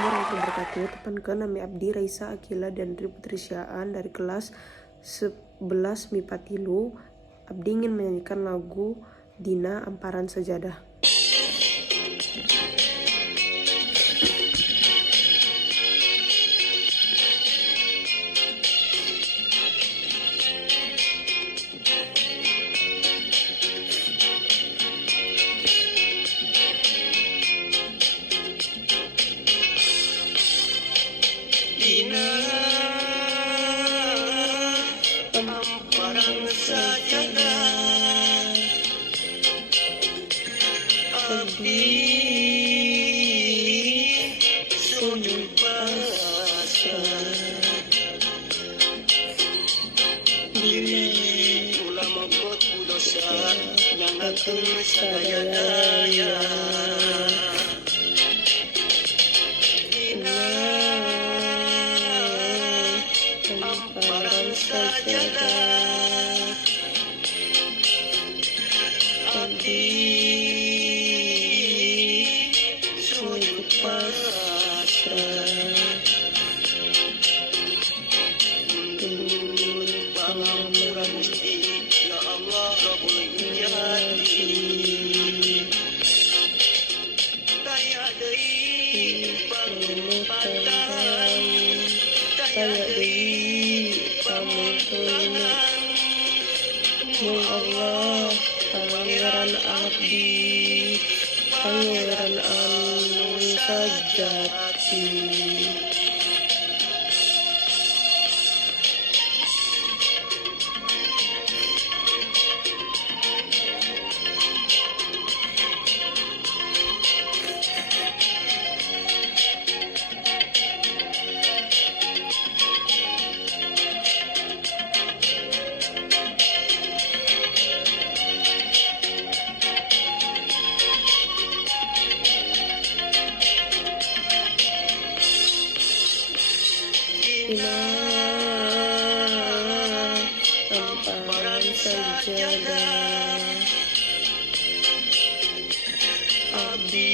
Assalamualaikum warahmatullahi wabarakatuh. Tepankeun nami abdi Raisa Akila dan Dri Putri Syaan dari kelas 11 MIPA 3. Abdi ingin menyanyikan lagu Dina Amparan Sajadah. Dina amparan sajadah, abdi sujud pasrah. Diri ulah mokot dosa nyangakeun sadaya daya. Amparan sajadah, abdi sujud pasrah. Tunduk pangamura Gusti, ya Allah Rabbul Ijati. Daya deui pangempatan, daya deui pamuntungan. Mung Allah Pangeran abdi, Pangeran anu sajati. Dina amparan sajadah, abdi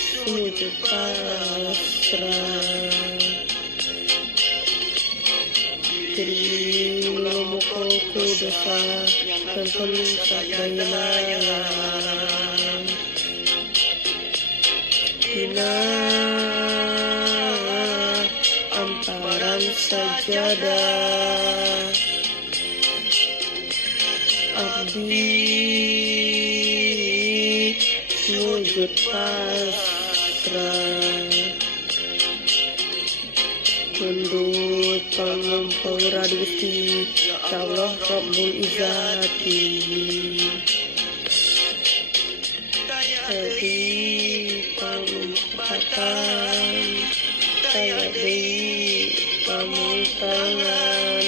sujud pasrah. Diri ulah mokot dosa nyangakeun sadaya daya. Dina amparan sajadah, abdi sujud pasrah. Tunduk pangampura Gusti, ya Allah Rabbul Ijati. Daya pangempatan, daya deui pamuntangan.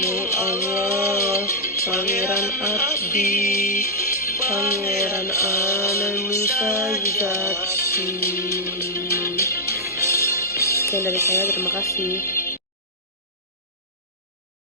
Mung Allah Pangeran abdi, Pangeran anu sajati. Sekian dari saya, terima kasih.